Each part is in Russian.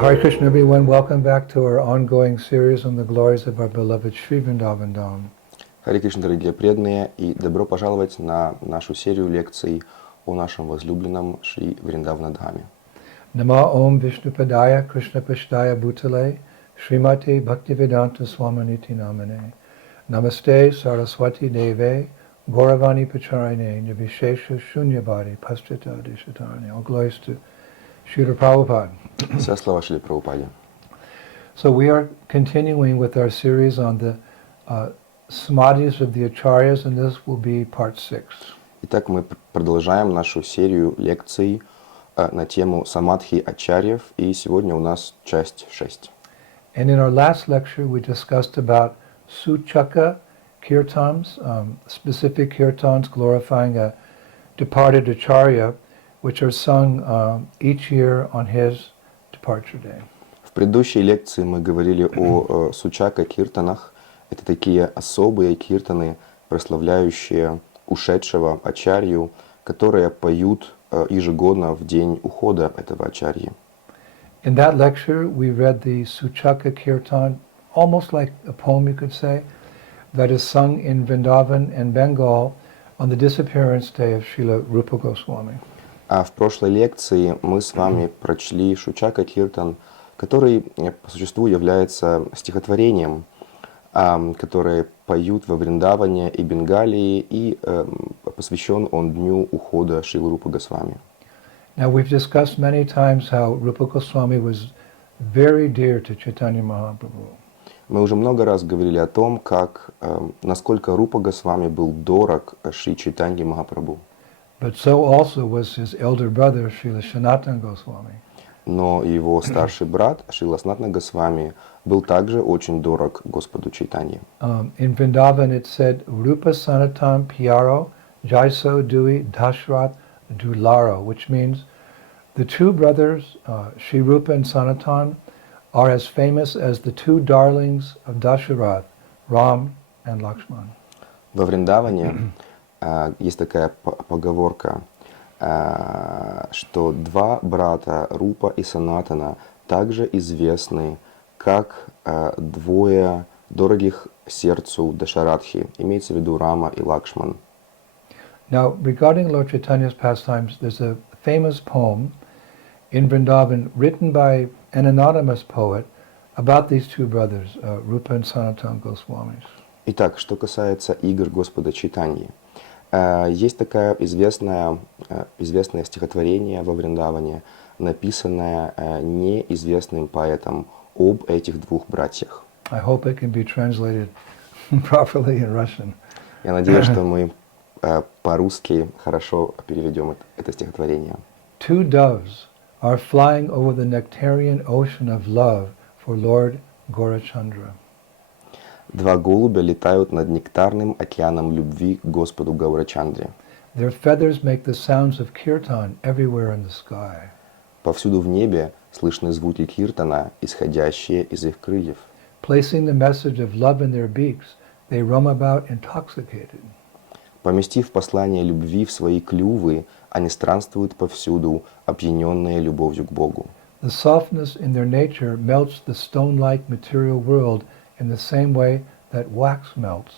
Hare Krishna, everyone. Welcome back to our ongoing series on the glories of our beloved Sri Vrindavan Dham. Харе Кришна, дорогие преданные, и добро пожаловать на нашу серию лекций о нашем возлюбленном Шри Вриндаванадхаме. Nama Om Vishnupadaya Krishna Pashtaya Bhutale Srimati Bhaktivedanta Swaminiti Namane Namaste Saraswati Deve Gauravani Pacharine Nivishesha Shunyavadi Pastita Dishatarani. All glories to Srila Prabhupada. Вся слава Шри Прабхупаде. So we are continuing with our series on the Samadhis of the Acharyas, and this will be part 6. Итак, мы продолжаем нашу серию лекций на тему Самадхи Ачарьев, и сегодня у нас часть 6. And in our last lecture we discussed about Suchaka kirtans, specific kirtans glorifying a departed Acharya, which are sung each year on his departure day. В предыдущей лекции мы говорили о Сучака киртанах. Это такие особые киртаны, прославляющие ушедшего Ачарью, которые поют ежегодно в день ухода этого Ачарьи. In that lecture we read the Suchaka kirtan, almost like a poem you could say, that is sung in Vrindavan and Bengal on the disappearance day of Srila Rupa Goswami. А в прошлой лекции мы с вами прочли Шучака Киртан, который по существу является стихотворением, которое поют во Вриндаване и Бенгалии, и посвящен он дню ухода Шрилы Рупы Госвами. Now we've discussed many times how Rupa Goswami was very dear to Chaitanya Mahaprabhu. Мы уже много раз говорили о том, насколько Рупа Госвами был дорог Шри Чайтанье Махапрабху. But so also was his elder brother, Srila Sanatana Goswami. Но его старший брат, Шрила Санатана Госвами, был также очень дорог Господу Чайтанье. In Vrindavan it said, Rupa Sanatan Pyaro Jaiso Dui Dashrath Dularo, which means the two brothers, Sri Rupa and Sanatan, are as famous as the two darlings of Dasharath, Ram and Lakshman. Во Вриндаване есть такая поговорка, что два брата Рупа и Санатана также известны как двое дорогих сердцу Дашарадхи, имеется в виду Рама и Лакшман. Now, regarding Lord Chaitanya's pastimes, there's a famous poem in Vrindavan written by an anonymous poet about these two brothers, Rupa and Sanatana Goswamis. Итак, что касается игр Господа Чайтаньи, есть такое известное стихотворение во Вриндаване, написанное неизвестным поэтом об этих двух братьях. I hope it can be translated properly in Russian. Я надеюсь, что мы по-русски хорошо переведем это стихотворение. Two doves are flying over the nectarian ocean of love for Lord Gaurachandra. Два голубя летают над нектарным океаном любви к Господу Гаурачандре. Their feathers make the sounds of kirtan everywhere in the sky. Повсюду в небе слышны звуки киртана, исходящие из их крыльев. Placing the message of love in their beaks, they roam about intoxicated. Поместив послание любви в свои клювы, они странствуют повсюду, опьяненные любовью к Богу. The softness in their nature melts the stone-like material world in the same way that wax melts.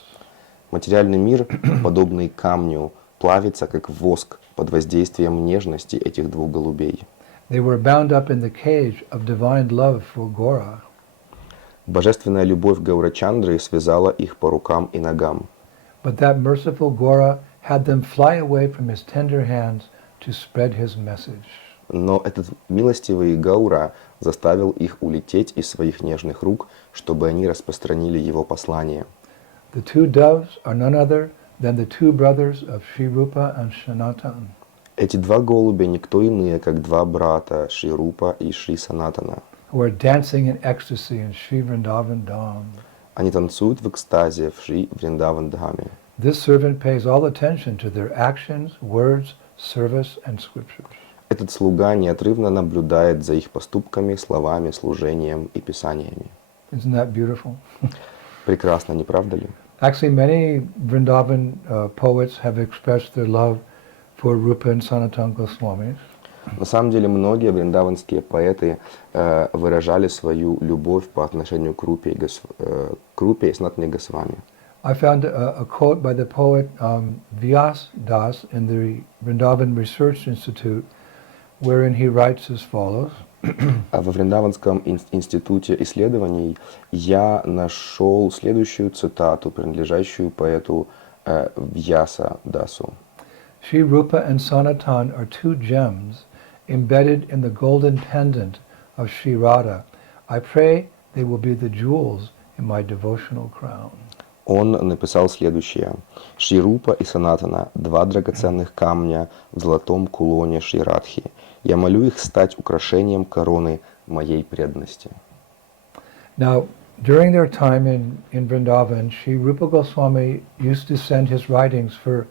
Материальный мир, подобный камню, плавится как воск под воздействием нежности этих двух голубей. They were bound up in the cage of divine love for Gaura. Божественная любовь Гаурачандры связала их по рукам и ногам. But that merciful Gaura had them fly away from his tender hands to spread his message. Но этот милостивый Гаура заставил их улететь из своих нежных рук, чтобы они распространили его послание. The two doves are none other than the two brothers of Sri Rupa and Sanatana. Эти два голубя никто иные, как два брата Шри Рупа и Шри Санатана. Who are dancing in ecstasy in Sri Vrindavan Dham. Они танцуют в экстазе в Шри Вриндаван-Дхаме. This servant pays all attention to their actions, words, service, and scriptures. Этот слуга неотрывно наблюдает за их поступками, словами, служением и писаниями. Isn't that beautiful? Прекрасно, не правда ли? Actually, many Vrindavan poets have expressed their love for Rupa and Sanatana Goswamis. На самом деле многие вриндаванские поэты выражали свою любовь по отношению к Рупе и Санатане Госвами. I found a quote by the poet Vyas Das in the Vrindavan Research Institute, wherein he writes as follows. Во Вриндаванском институте исследований я нашел следующую цитату, принадлежащую поэту Вьяса Дасу. Shri Rupa and Sanatan are two gems embedded in the golden pendant of Shri Radha. I pray they will be the jewels in my devotional crown. Он написал следующее. Шри Рупа и Санатана – два драгоценных камня в золотом кулоне Шри Радхи. Я молю их стать украшением короны моей преданности. Now, during their time in Vrindavan, Shri Rupa Goswami used to send his writings for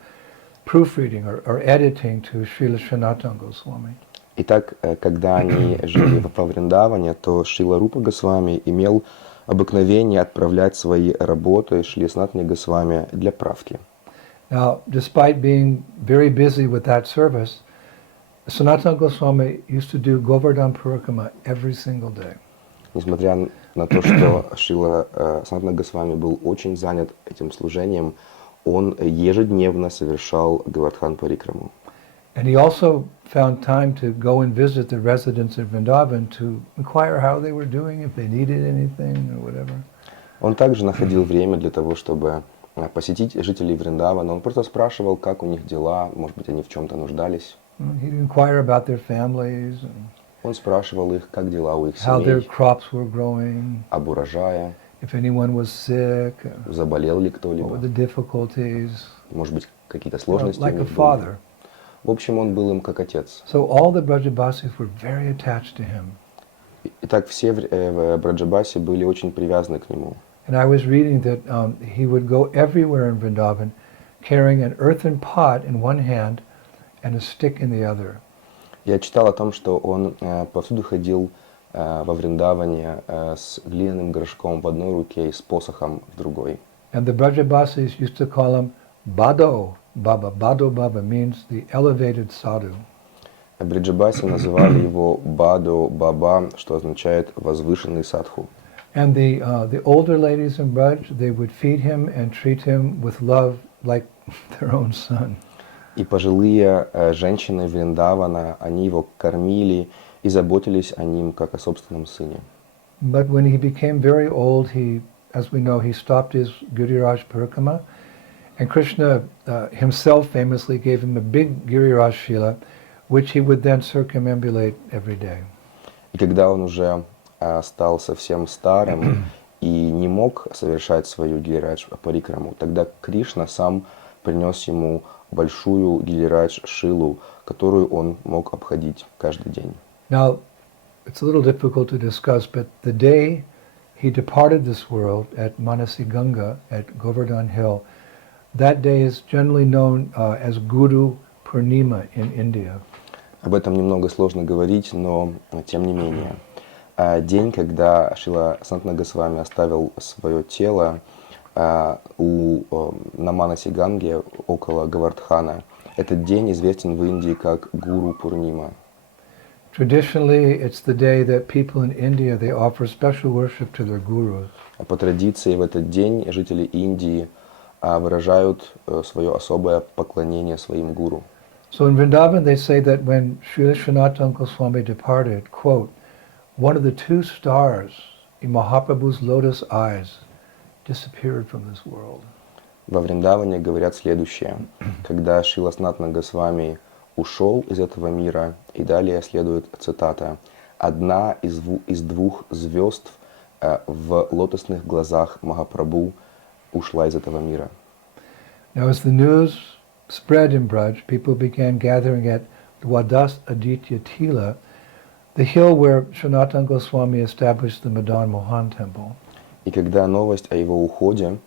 proofreading or editing to Srila Sanatana Goswami. Итак, когда они жили во Вриндаване, то Шрила Рупа Госвами имел обыкновение отправлять свои работы Шри Санатане Госвами для правки. Now, despite being very busy with that service, Sanatana Goswami used to do Govardhan Parikrama every single day. Несмотря на то, что Шрила Санатана Госвами был очень занят этим служением, он ежедневно совершал Гавардхан Парикраму. And he also found time to go and visit the residents of Vrindavan to inquire how they were doing, if they needed anything or whatever. Он также находил время для того, чтобы посетить жителей Вриндавана. Он просто спрашивал, как у них дела, может быть, они в чем-то нуждались. He'd inquire about their families and Он спрашивал их, как дела у их how their семей, crops were growing, об урожае, if anyone was sick, заболел ли what were кто-либо, the difficulties, может быть, какие-то сложности у like a них были. father. В общем, он был им как отец. So all the Brajabasis were very attached to him. Итак, все в Браджабасе были очень привязаны к нему. And I was reading that he would go everywhere in Vrindavan carrying an earthen pot in one hand and a stick in the other. Я читал о том, что он повсюду ходил во Вриндаване с глиняным горшком в одной руке и с посохом в другой. And the Brajabasis used to call him Bado Baba. Bado Baba means the elevated sadhu. Бриджабаси называли его Бадо Баба, что означает возвышенный садху. And the older ladies in Braj, they would feed him and treat him with love like their own son. И пожилые женщины Вриндавана, они его кормили и заботились о ним, как о собственном сыне. But when he became very old, he, as we know, he stopped his Giriraj Parikrama, and Krishna himself famously gave him a big Giriraj Shila, which he would then circumambulate every day. И когда он уже стал совсем старым и не мог совершать свою гирирадж парикраму, тогда Кришна сам принес ему большую гирирадж шилу, которую он мог обходить каждый день. Now, it's a little difficult to discuss, but the day he departed this world at Manasi Ganga at Govardhan Hill, that day is generally known as Guru Purnima in India. Об этом немного сложно говорить, но тем не менее. День, когда Шрила Санатана Госвами оставил свое тело на Манаси Ганге около Гавардхана, этот день известен в Индии как Гуру Пурнима. Traditionally, it's the day that people in India, they offer special worship to their gurus. По традиции в этот день жители Индии выражают свое особое поклонение своим гуру. So in Vrindavan, they say that when Srila Sanatana Goswami departed, quote, one of the two stars in Mahaprabhu's lotus eyes disappeared from this world. Во Вриндаване говорят следующее. Когда Шрила Санатана Госвами ушел из этого мира, и далее следует цитата, «Одна из двух звезд в лотосных глазах Махапрабху ушла из этого мира». Now as the news spread in Braj, people began gathering at Dwadas Aditya Tila, the hill where Sanatana Goswami established the Madan Mohan temple. И когда новость о его уходе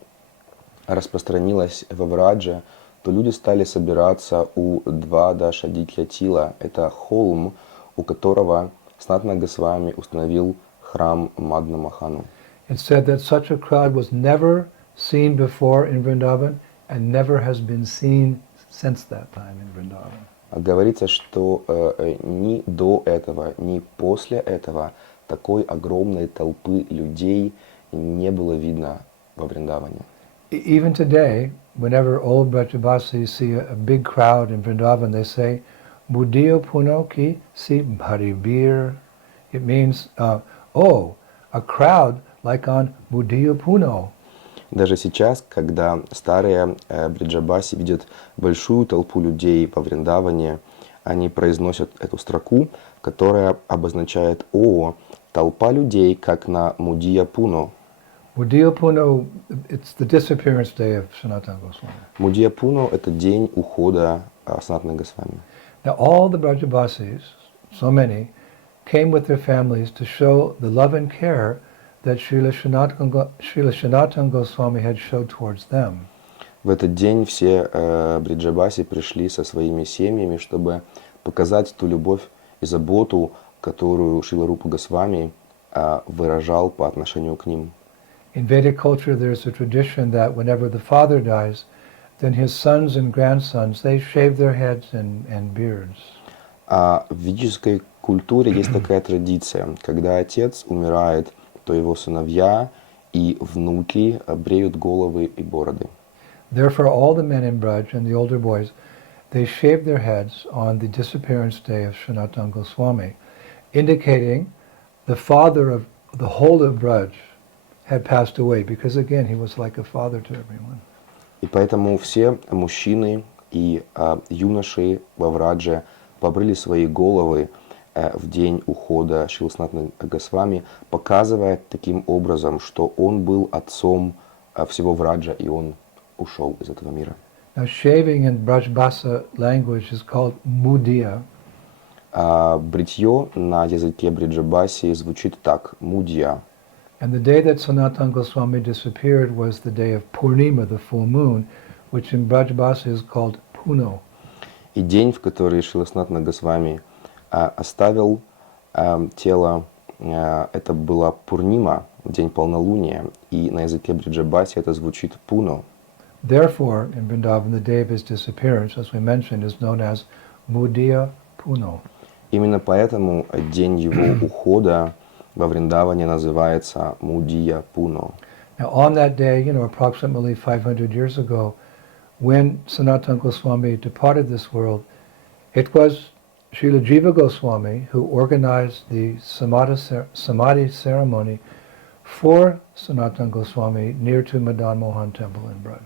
распространилась во Врадже, то люди стали собираться у Двадаш Адитья Тила. Это холм, у которого Санатана Госвами установил храм Мадна Махану. It's said that such a crowd was never seen before in Vrindavan and never has been seen since that time in Vrindavan. говорится, что ни до этого, ни после этого такой огромной толпы людей не было видно во Вриндаване. Even today, whenever old Brajabasis see a big crowd in Vrindavan, they say, Buddhiyo puno ki si bharibir. It means, oh, a crowd like on Buddhiyo puno. Даже сейчас, когда старые бриджабаси видят большую толпу людей во Вриндаване, они произносят эту строку, которая обозначает «О, толпа людей, как на Мудия Пуно». Buddhiyo puno, it's the disappearance day of Sanatana Goswami. Мудия Пуно – это день ухода Санатаны Госвами. Now all the Brajabasis, so many, came with their families to show the love and care that Srila Sanatana Goswami had showed towards them. В этот день все бриджабаси пришли со своими семьями, чтобы показать ту любовь и заботу, которую Шрила Рупа Госвами выражал по отношению к ним. In Vedic culture, there's a tradition that whenever the father dies, then his sons and grandsons, they shave their heads and beards. А в ведической культуре есть такая традиция, когда отец умирает, то его сыновья и внуки бреют головы и бороды. Therefore, all the men in Braj and the older boys, they shave their heads on the disappearance day of Sanatana Goswami, indicating the father of the whole of Braj had passed away, because again, he was like a father to everyone. И поэтому все мужчины и юноши во Врадже побрили свои головы в день ухода Шрилы Санатаны Госвами, показывая таким образом, что он был отцом всего Враджа, и он ушел из этого мира. Now, shaving in Brajbasa language is called mudiya. Бритье на языке бриджабаси звучит так – мудья. And the day that Sanatana Goswami disappeared was the day of Purnima, the full moon, which in Brajbasa is called Puno. И день, в который Шрила Санатана Госвами оставил тело, это была Пурнима, день полнолуния, и на языке бриджабаси это звучит Пуно. Therefore, in Vrindavan, the day of his disappearance, as we mentioned, is known as Mudiya Puno. Именно поэтому день его ухода во Вриндаване называется Мудия Пуно. Now, on that day, approximately 500 years ago, when Sanatana Goswami departed this world, it was Srila Jiva Goswami who organized the Samadhi ceremony for Sanatana Goswami near to Madan Mohan Temple in Braj.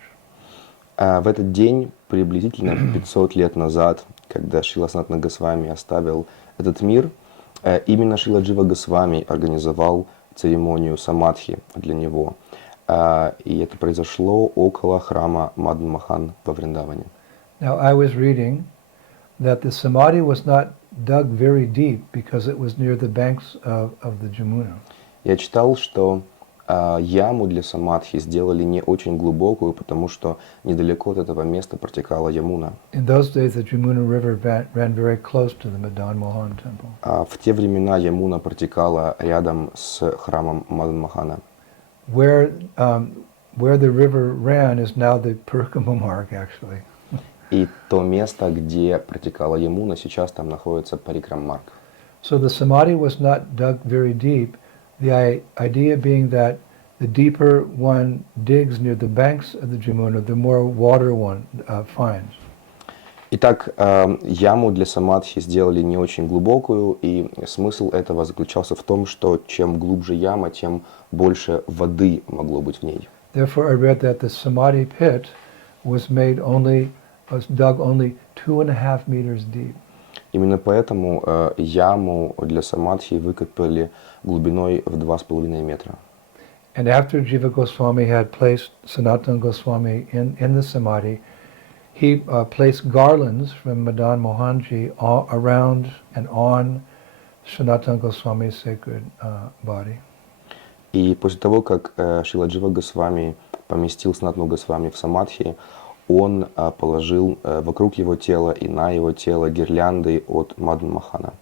В этот день, приблизительно 500 лет назад, когда Шрила Санатана Госвами оставил этот мир, именно Шрила Джива Госвами организовал церемонию Самадхи для него. И это произошло около храма Мадан Мохан во Вриндаване. Now, I was reading that the Samadhi was not dug very deep because it was near the banks of the Jamuna. Я читал, что яму для Самадхи сделали не очень глубокую, потому что недалеко от этого места протекала Ямуна. In those days, the Jamuna River ran very close to the Madan Mohan Temple. В те времена Ямуна протекала рядом с храмом Мадан Мохана. Where the river ran is now the Purkama mark, actually. И то место, где протекала Ямуна, сейчас там находится Парикрам-марк. So the Samadhi was not dug very deep. The idea being that the deeper one digs near the banks of the Jamuna, the more water one finds. Итак, яму для Самадхи сделали не очень глубокую, и смысл этого заключался в том, что чем глубже яма, тем больше воды могло быть в ней. Therefore, I read that the Samadhi pit was dug only 2.5 meters deep. Именно поэтому яму для Самадхи выкопали глубиной в 2,5 метра. And after Jiva Goswami had placed Sanatana Goswami in the Samadhi, he placed garlands from Madan Mohanji all around and on Sanatana Goswami's sacred body. И после того, как Шрила Джива Госвами поместил Санатану Госвами в Самадхи, он положил вокруг его тела и на его тело гирлянды от Мадан Мохана.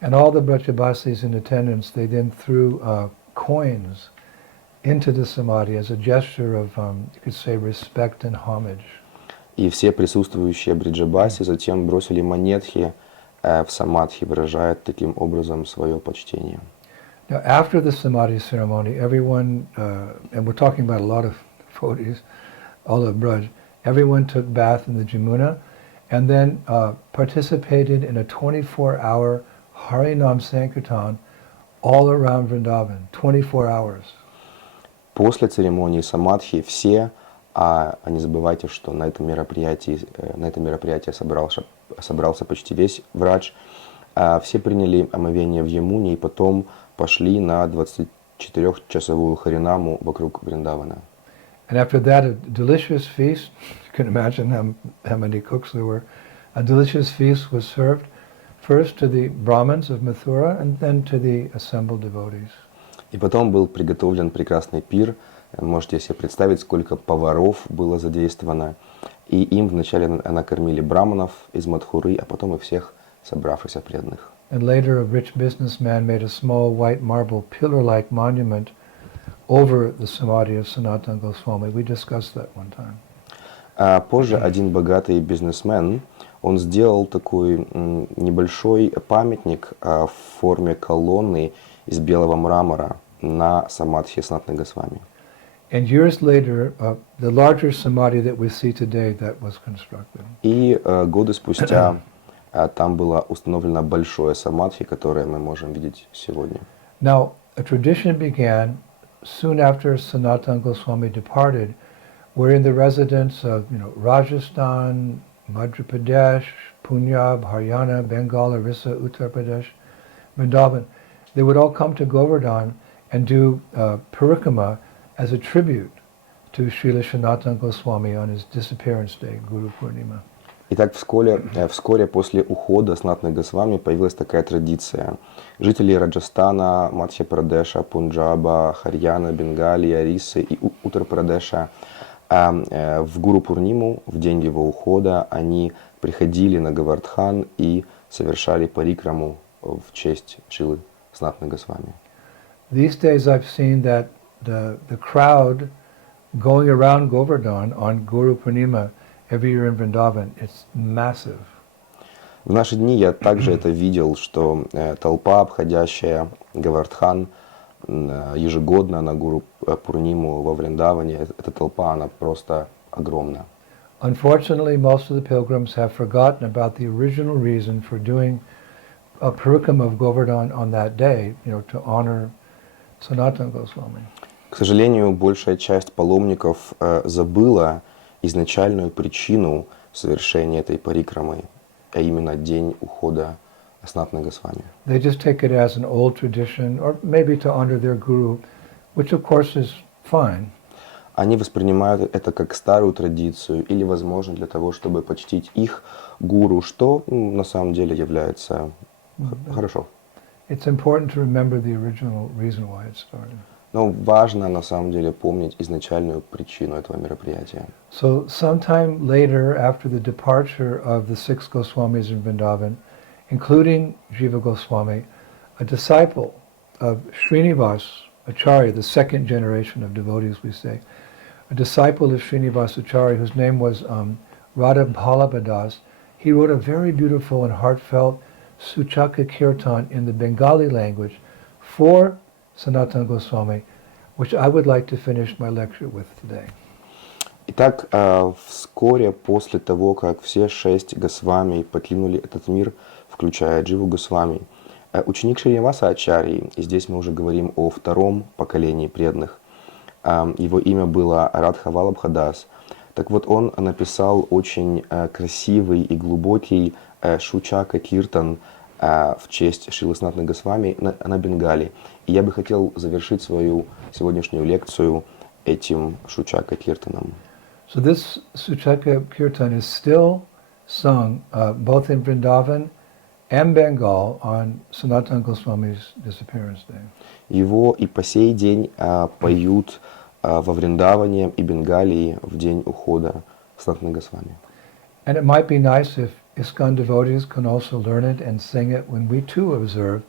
And all the Brajabasis in attendance, they then threw coins into the Samadhi as a gesture of, you could say, respect and homage. И все присутствующие Бриджабаси затем бросили монетки в Самадхи, выражая таким образом свое почтение. Now, after the Samadhi ceremony, everyone, and we're talking about a lot of devotees, all of Braj, everyone took bath in the Jamuna and then participated in a 24-hour Harinam Sankirtan all around Vrindavan, 24 hours. После церемонии Самадхи все, не забывайте, что на это мероприятие собрался почти весь Врадж, все приняли омовение в Ямуне и потом пошли на 24-часовую харинаму вокруг Вриндавана. And after that, a delicious feast, you can imagine how many cooks there were, a delicious feast was served first to the Brahmins of Mathura and then to the assembled devotees. И потом был приготовлен прекрасный пир. Можете себе представить, сколько поваров было задействовано. И им вначале накормили браманов из Мадхуры, а потом и всех собравшихся преданных. And later a rich businessman made a small white marble pillar-like monument over the samadhi of Sanatana Goswami. We discussed that one time. А позже один богатый бизнесмен, он сделал такой небольшой памятник в форме колонны из белого мрамора на самадхи Санатаны Госвами. And years later, the larger samadhi that we see today, that was constructed. И годы спустя там было установлено большое самадхи, которое мы можем видеть сегодня. Now, a tradition began soon after Sanatana Goswami departed, wherein the residents of Rajasthan, Madhya Pradesh, Punjab, Haryana, Bengal, Orissa, Uttar Pradesh, Vrindavan, they would all come to Govardhan and do parikrama as a tribute to Srila Sanatana Goswami on his disappearance day, Guru Purnima. Итак, вскоре после ухода Санатаны Госвами появилась такая традиция. Жители Раджастана, Мадхья-Прадеша, Пунджаба, Харьяна, Бенгалии, Ориссы и Уттар-Прадеша в Гуру Пурниму, в день его ухода, они приходили на Говардхан и совершали парикраму в честь Шрилы Санатаны Госвами. These days I've seen that the crowd going around Govardhan on Guru Purnima every year in Vrindavan, it's massive. В наши дни я также это видел, что толпа, обходящая Говардхан ежегодно на Гуру Пурниму во Вриндаване, эта толпа, она просто огромна. Unfortunately, most of the pilgrims have forgotten about the original reason for doing a parikrama of Govardhan on that day, to honor Sanatana Goswami. К сожалению, большая часть паломников забыла изначальную причину совершения этой парикрамы, а именно день ухода Санатаны Госвами. They just take it as an old tradition, or maybe to honor their guru, which of course is fine. Они воспринимают это как старую традицию или, возможно, для того, чтобы почтить их гуру, что на самом деле является хорошо. It's important to remember the original reason why it started. Но важно на самом деле помнить изначальную причину этого мероприятия. So sometime later, after the departure of the 6 Goswamis in Vrindavan, including Jiva Goswami, a disciple of Srinivas Acharya, the second generation of devotees, we say, a disciple of Srinivas Acharya, whose name was Radha Bhalabhadas, he wrote a very beautiful and heartfelt Suchaka Kirtan in the Bengali language for Sanatana Goswami, which I would like to finish my lecture with today. Итак, вскоре после того, как все 6 Госвами покинули этот мир, включая Дживу Госвами, ученик Шриниваса Ачарьи, и здесь мы уже говорим о втором поколении преданных, его имя было Радха Валабхадас. Так вот, он написал очень красивый и глубокий Шучака Киртан в честь Шрилы Санатаны Госвами на Бенгале. И я бы хотел завершить свою сегодняшнюю лекцию этим Шучака Киртаном. So this Suchaka Kirtan is still sung both in Vrindavan and Bengal on Sanatana Goswami's disappearance day. Его и по сей день поют во Вриндаване и Бенгалии в день ухода Санатаны Госвами. And it might be nice if ISKCON devotees can also learn it and sing it when we too observe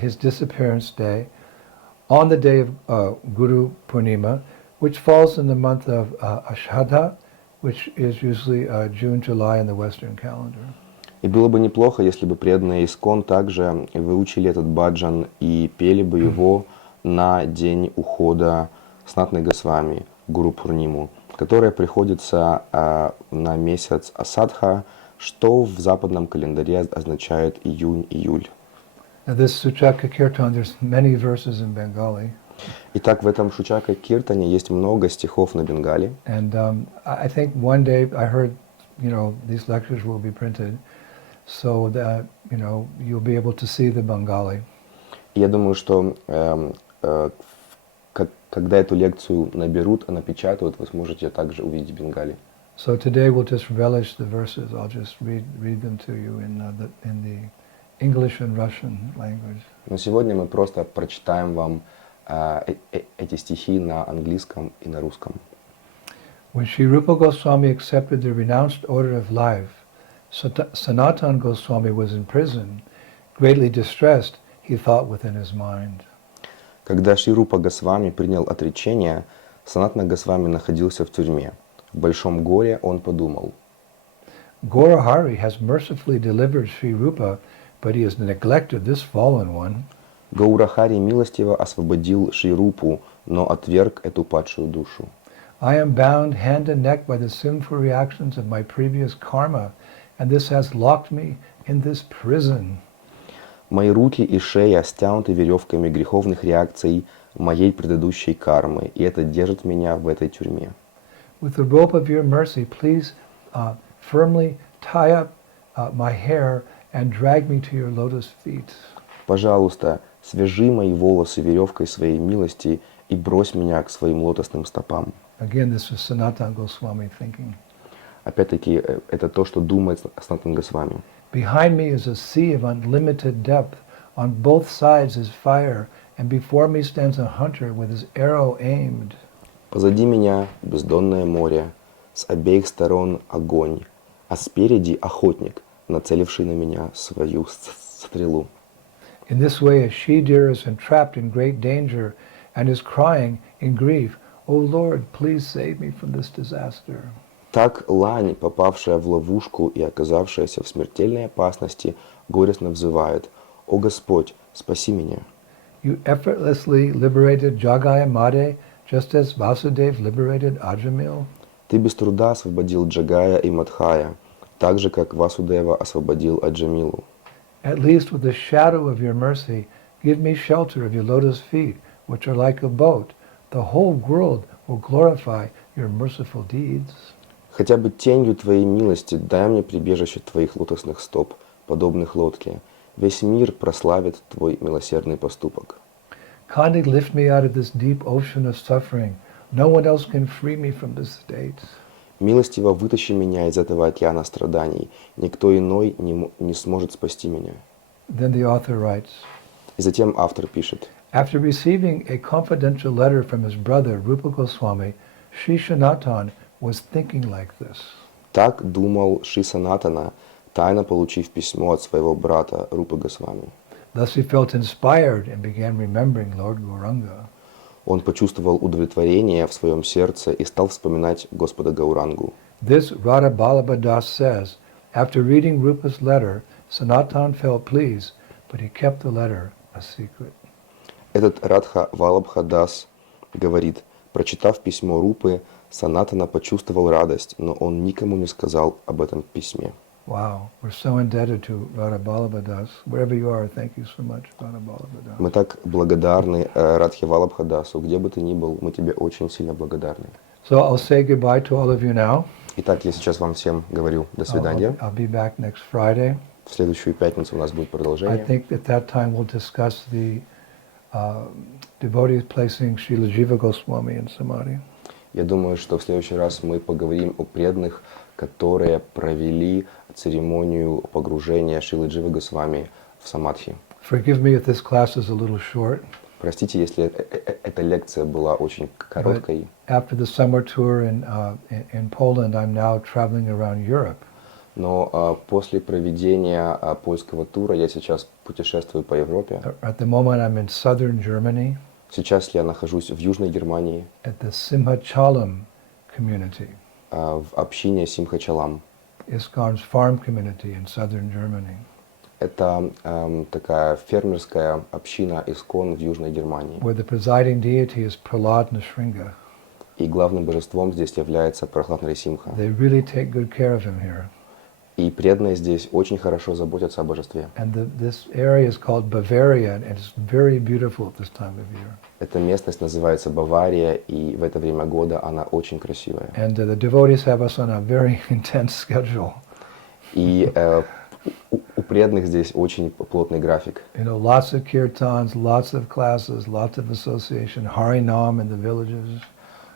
his disappearance day on the day of Guru Purnima, which falls in the month of Ashadha which is usually June, July in the Western calendar. И было бы неплохо, если бы преданные Искон также выучили этот баджан и пели бы его на день ухода Санатаны Госвами, Гуру Пурниму, которая приходится на месяц Асадха, что в западном календаре означает июнь-июль. Now this Suchaka Kirtan, there's many verses in Bengali. Итак, в этом Шучака Киртане есть много стихов на бенгале. And I think one day I heard, these lectures will be printed so that, you'll be able to see the Bengali. И я думаю, что когда эту лекцию наберут, напечатают, вы сможете также увидеть бенгали. So today we'll just relish the verses. I'll just read them to you in the English and Russian language. Но сегодня мы просто прочитаем вам эти стихи на английском и на русском. When Sri Rupa Goswami accepted the renounced order of life, Sanatana Goswami was in prison. Greatly distressed, he thought within his mind. Когда Шри Рупа Госвами принял отречение, Санатана Госвами находился в тюрьме. В большом горе он подумал: Gaurahari has mercifully delivered Sri Rupa, but he has neglected this fallen one. Гаурахари милостиво освободил Шри Рупу, но отверг эту падшую душу. I am bound hand and neck by the sinful reactions of my previous karma, and this has locked me in this prison. Мои руки и шея стянуты веревками греховных реакций моей предыдущей кармы, и это держит меня в этой тюрьме. With the rope of your mercy, please firmly tie up my hair and drag me to your lotus feet. Пожалуйста, свяжи мои волосы веревкой своей милости и брось меня к своим лотосным стопам. Again, this is Sanatana Goswami thinking. Опять-таки, это то, что думает Санатана Госвами. Behind me is a sea of unlimited depth. On both sides is fire, and before me stands a hunter with his arrow aimed. Позади меня бездонное море, с обеих сторон огонь, а спереди охотник, нацеливший на меня свою стрелу. In this way, a she-deer is entrapped in great danger and is crying in grief, "O Lord, please save me from this disaster." Так лань, попавшая в ловушку и оказавшаяся в смертельной опасности, горестно взывает: «О Господь, спаси меня!» You effortlessly liberated Jagaya Made, just as Vasudev liberated Ajamil. Ты без труда освободил Джагая и Мадхая, так же, как Васудева освободил Аджамилу. At least with the shadow of your mercy, give me shelter of your lotus feet, which are like a boat. The whole world will glorify your merciful deeds. Хотя бы тенью Твоей милости дай мне прибежище Твоих лотосных стоп, подобных лодке. Весь мир прославит Твой милосердный поступок. Kindly lift me out of this deep ocean of suffering. No one else can free me from this state. Милостиво вытащи меня из этого океана страданий. Никто иной не сможет спасти меня. Then the author writes, И затем автор пишет: after receiving a confidential letter from his brother Rupa Goswami, Sri Sanatana was thinking like this. Так думал Шри Санатана, тайно получив письмо от своего брата Рупы Госвами. Thus he felt inspired and began remembering Lord Gauranga. Он почувствовал удовлетворение в своем сердце и стал вспоминать Господа Гаурангу. This Radha Ballabha Das says, after reading Rupa's letter, Sanatana felt pleased, but he kept the letter a secret. Этот Радха Валабха Дас говорит: прочитав письмо Рупы, Санатана почувствовал радость, но он никому не сказал об этом письме. Wow, we're so indebted to Radha Ballabha Das. Wherever you are, thank you so much, Radha Ballabha Das. Мы так благодарны Радхе Валабха Дасу. Где бы ты ни был, мы тебе очень сильно благодарны. So I'll say goodbye to all of you now. Итак, я сейчас вам всем говорю до свидания. I'll be back next Friday. В следующую пятницу у нас будет I продолжение. think at that time we'll discuss the devotees placing Srila Jiva Goswami in Samadhi. Я думаю, что в следующий раз мы поговорим о преданных, которые провели церемонию погружения Шрилы Дживы Госвами в Самадхи. Forgive me if this class is a little short. Простите, если эта лекция была очень короткой. After the summer tour in Poland, I'm now traveling around Europe. Но после проведения польского тура я сейчас путешествую по Европе. At the moment, I'm in southern Germany. Сейчас я нахожусь в Южной Германии, At the Simhachalam community. в общине Симхачалам. ISKCON's farm community in southern Germany. Это такая фермерская община Искон в Южной Германии. Where the presiding deity is Prahlad Nrsimha. И главным божеством здесь является Прохлад Нарисимха. They really take good care of him here. И преданные здесь очень хорошо заботятся о божестве. And this area is called Bavaria, and it's very beautiful at this time of year. Эта местность называется Бавария, и в это время года она очень красивая. And the devotees have us on a very intense schedule. И у преданных здесь очень плотный график. You know, lots of kirtans, lots of classes, lots of association, Harinam in the villages.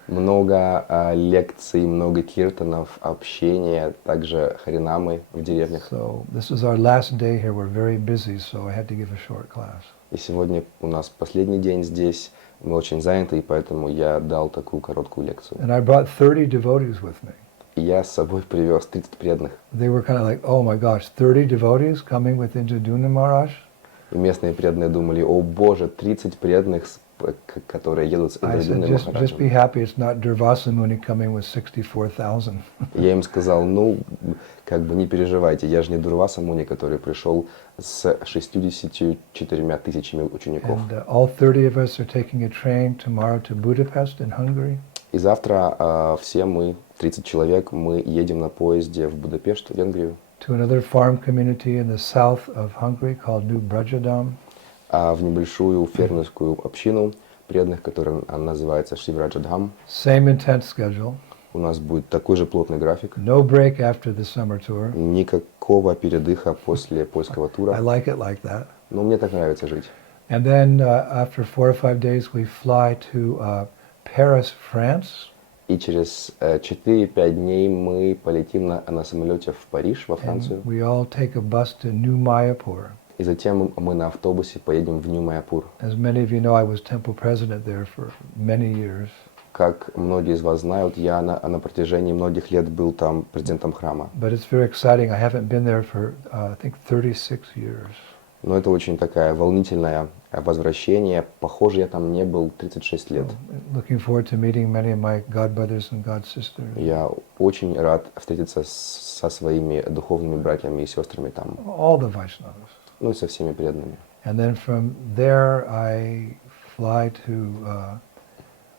Много лекций, много киртанов, общения, также харинамы в деревнях. So this is our last day here. We're very busy, so I had to give a short class. И сегодня у нас последний день здесь, мы очень заняты, и поэтому я дал такую короткую лекцию. And I brought 30 devotees with me. И я с собой привез 30 преданных. They were kind of like, oh my gosh, 30 devotees coming with Indraduna Maharaj? И местные преданные думали, о боже, 30 преданных, которые едут с I said, Индрадуной just be Махараджем. happy it's not Durvasa Muni coming with 64,000. Я им сказал, ну, как бы не переживайте, я же не Дурваса Муни, который пришел с 64 тысячами учеников. And all 30 of us are taking a train tomorrow to Budapest in Hungary. И завтра все мы, 30 человек, мы едем на поезде в Будапешт, в Венгрию, To another farm community in the south of Hungary called New Brajadam. в небольшую фермерскую общину преданных, которая называется Шивраджадхам. Same intense schedule. У нас будет такой же плотный график. No break after the summer tour. Никакого передыха после польского I тура. like it like that. Но мне так нравится жить. And then after 4 or 5 days we fly to Paris, France. И через 4-5 дней мы полетим на самолете в Париж, во Францию. And we all take a bus to New Mayapur. И затем мы на автобусе поедем в Нью-Майяпур. As many of you know, I was temple president there for many years. Как многие из вас знают, я на протяжении многих лет был там президентом храма. But it's very exciting. I haven't been there for, I think, 36 years. Но это очень такое волнительное возвращение. Похоже, я там не был 36 лет. Looking forward to meeting many of my god brothers and god sisters. Я очень рад встретиться со своими духовными братьями и сестрами там. All the Vaishnavas. Ну и со всеми преданными. And then from there I fly to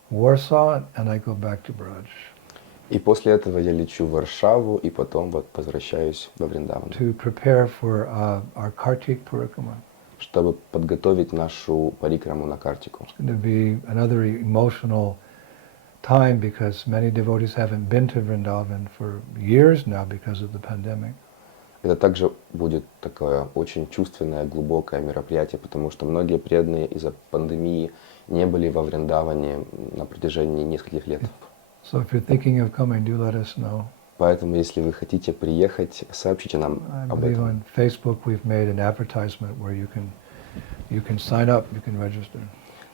Warsaw and I go back to Braj И после этого я лечу в Варшаву и потом вот возвращаюсь во Вриндаван, to prepare for our Kartik Parikrama. чтобы подготовить нашу парикраму на Картику. It's going to be another emotional time because many devotees haven't been to Vrindavan for years now because of the pandemic. Это также будет такое очень чувственное, глубокое мероприятие, потому что многие преданные из-за пандемии не были во Вриндаване на протяжении нескольких лет. So if you're thinking of coming, do let us know. Поэтому, если вы хотите приехать, сообщите нам I об believe этом. on Facebook we've made an advertisement where you can sign up, you can register.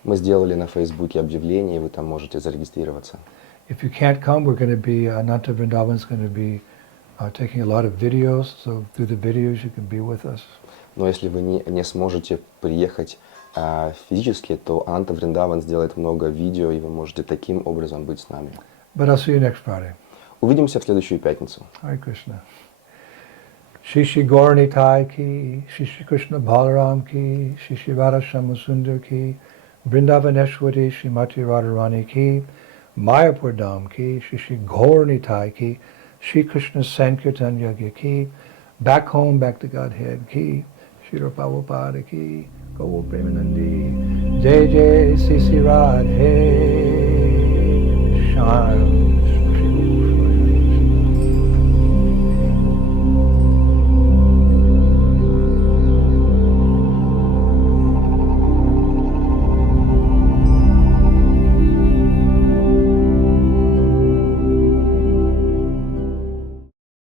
Мы сделали на Фейсбуке объявление, и вы там можете зарегистрироваться. If you can't come, we're going to be, Ananta Vrindavan is going to be taking a lot of videos, so through the videos you can be with us. Но если вы не сможете приехать физически, то Ананта Вриндаван сделает много видео, и вы можете таким образом быть с нами. But I'll see you next Friday. Увидимся в следующую пятницу. Hare Krishna. Shishi Gauranitai ki, Shishi Krishna Balaram ki, Shishi Radha Shamasundar ki, Vrindavaneshwari Shrimati Radharani ki, Mayapur Dham ki, Shishi Gauranitai ki, Shri Krishna Sankirtan Yagya ki, back home, back to Godhead ki, Shri Prabhupada ki, Go Premanandi, Jai Jai Sisi Radhe.